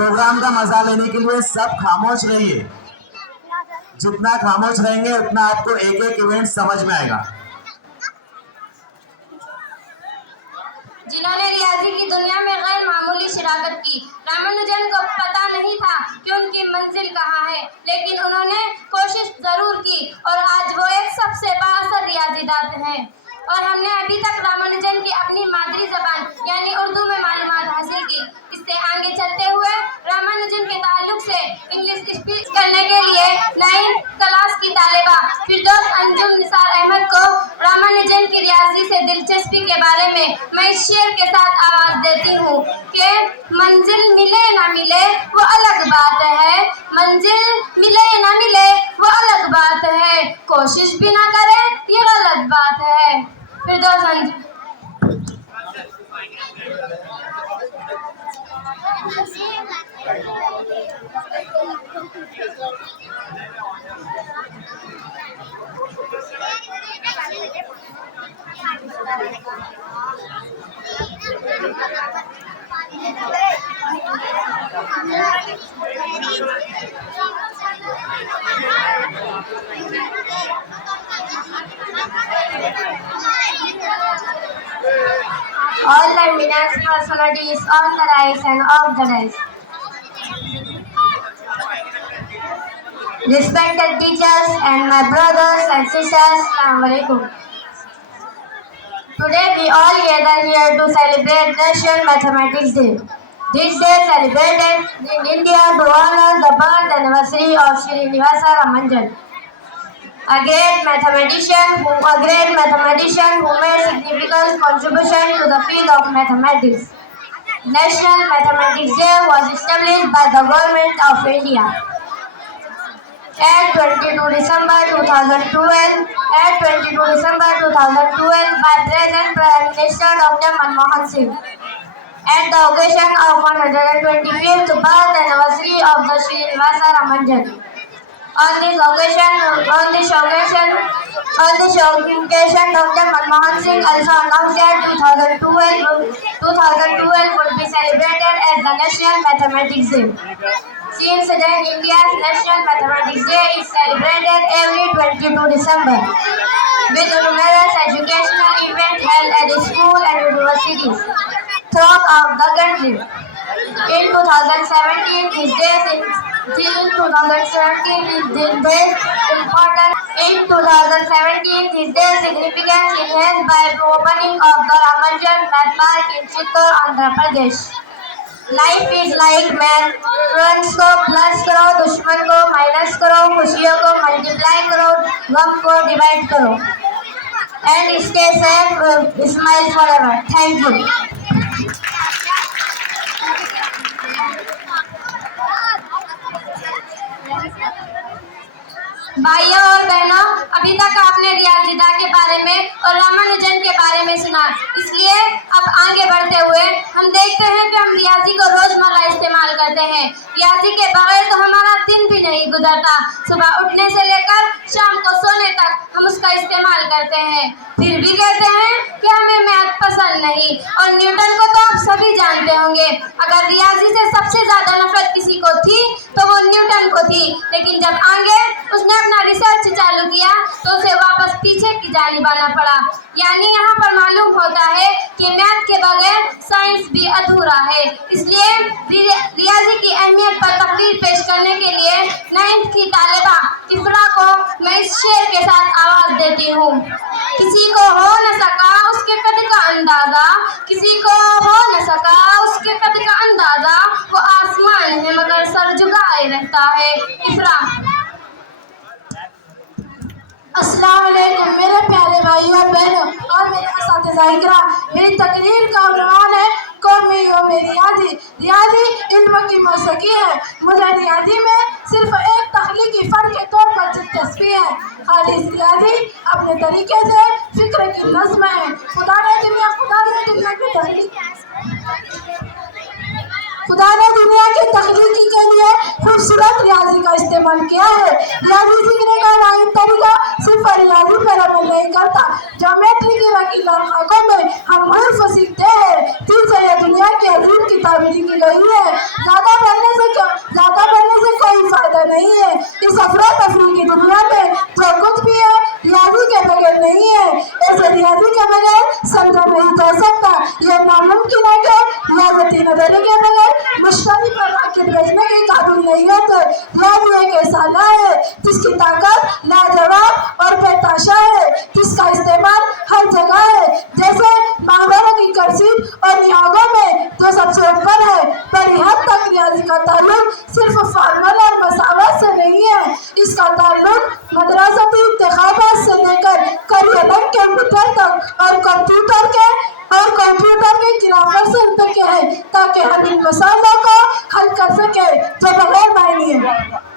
प्रोग्राम का मजा लेने के लिए सब खामोश रहिए। जितना खामोश रहेंगे उतना आपको एक एक इवेंट समझ में आएगा। जिन्होंने रियाजी की दुनिया में गैर मामूली शिराकत की, रामानुजन को पता नहीं था कि उनकी मंजिल कहाँ है, लेकिन उन्होंने कोशिश जरूर की और आज वो एक सबसे बाअसर रियाजीदार हैं। और हमने अभी तक रामानुजन की अपनी मादरी जबान यानी उर्दू में मालूमात हासिल की। इससे आगे चलते हुए रामानुजन के ताल्लुक से इंग्लिश स्पीच करने के लिए 9th क्लास की तालिबा फिरदौस अंजुम निसार अहमद को रामानुजन की रियाजी से दिलचस्पी के बारे में मैं इस शेर के साथ आवाज देती हूँ कि मंजिल मिले ना मिले वो अलग बात है, मंजिल मिले ना मिले वो अलग बात है, कोशिश भी ना करे ये गलत बात है। फिरदौस Anjum. All luminous personalities on the rise and off the rise. Respected teachers and my brothers and sisters, Assalamu alaikum. Today we all gather here to celebrate National Mathematics Day. This day celebrated in India to honor the birth anniversary of Srinivasa Ramanujan, a great mathematician who made significant contribution to the field of mathematics. National Mathematics Day was established by the Government of India at 22 December 2012 by Present Prime Minister Dr. Manmohan Singh at the occasion of 125th birth anniversary of the Srinivasa Ramanujan. On this occasion, Dr. Manmohan Singh also announced that 2012 would be celebrated as the National Mathematics Day. Since then, India's National Mathematics Day is celebrated every 22 December with numerous educational events held at schools and universities throughout the country. In 2017, this day significance enhanced by the opening of the Ramanujan Math Park in Chittor, Andhra Pradesh. Life is like math, friends को प्लस करो, दुश्मन को माइनस करो, खुशियों को मल्टीप्लाई करो, गम को डिवाइड करो, and stay safe, smile forever. Thank you. भाइयों और बहनों, अभी तक आपने रियाजीदा के बारे में और रामानुजन के बारे में सुना, इसलिए अब आगे बढ़ते हुए हम देखते हैं कि हम रियाजी को रोजमर्रा इस्तेमाल करते हैं। रियाजी के बगैर तो हमारा दिन भी नहीं गुजरता। सुबह उठने से लेकर शाम को सोने तक हम उसका इस्तेमाल करते हैं, फिर भी कहते हैं कि हमें मैथ पसंद नहीं। और न्यूटन को तो आप सभी जानते होंगे। अगर रियाजी से सबसे ज्यादा नफरत किसी को थी तो वो न्यूटन को थी, लेकिन जब आगे उसने अपना रिसर्च चालू किया तो उसे वापस पीछे की जानिब आना पड़ा। यानी यहाँ पर मालूम होता है कि मैथ के बगैर साइंस भी अधूरा है। इसलिए रियाजी की अहमियत पर तकरीर पेश करने के लिए 9th की तालिबा इफ्रा को मैं इस शेर के साथ आवाज देती हूँ। किसी को हो न सका उसके कद का अंदाजा, किसी को हो न सका उसके कद का अंदाजा, वो आसमान है मगर सर झुकाए रहता है। इफ्रा। अस्सलाम वालेकुम मेरे प्यारे भाई और बहनों और मेरे असातिज़ा इकराम। मेरी तकरीर का उन्वान है कौमी यौम रियाजी। रियाजी इल्म की मौसीकी है। मुझे रियाजी में सिर्फ एक तख्लीकी फन के तौर पर दिलचस्पी है। खालिस रियाजी अपने तरीके से फिक्र की नज़्म है। खुदा ने दुनिया की तहरीक खुदा ने दुनिया की तख्लीकी के लिए खूबसूरत रियाजी का इस्तेमाल किया है। रियाजी सीखने का वाहिद तरीका सिर्फ रियाजी पर अमल नहीं करता। ज्योमेट्री की रकील और खाकों में हम हर्फ सीखते हैं, जिनसे यह दुनिया की अजीब किताबें लिखी गई है। ज़्यादा पढ़ने से कोई फायदा नहीं है। इस अफरा तफरी की दुनिया में जो कुछ भी है रियाजी के बगैर नहीं है। ऐसे रियाजी के बगैर समझा नहीं जा सकता। यह नामुमकिन है कि रियाजती नजरिए के बगैर मुश्तरी पर राकेट भेजने के काबिल नहीं होते। रियाजी एक ऐसा ला है जिसकी ताकत लाजवाब और बेताशा है, जिसका इस्तेमाल हर जगह है। जैसे मामलों की करसीद और निहागों में जो सबसे ऊपर है, बड़ी हद तक रियाजी का ताल्लुक सिर्फ फार्मूला और मसावत से नहीं है। इसका ताल्लुक मदरसाती इंतखाबात से लेकर करिकुलम कंप्यूटर तक और कंप्यूटर के किराफत तक है, ताकि हम इन मसालों को हल कर सके जो बगैर मायने है।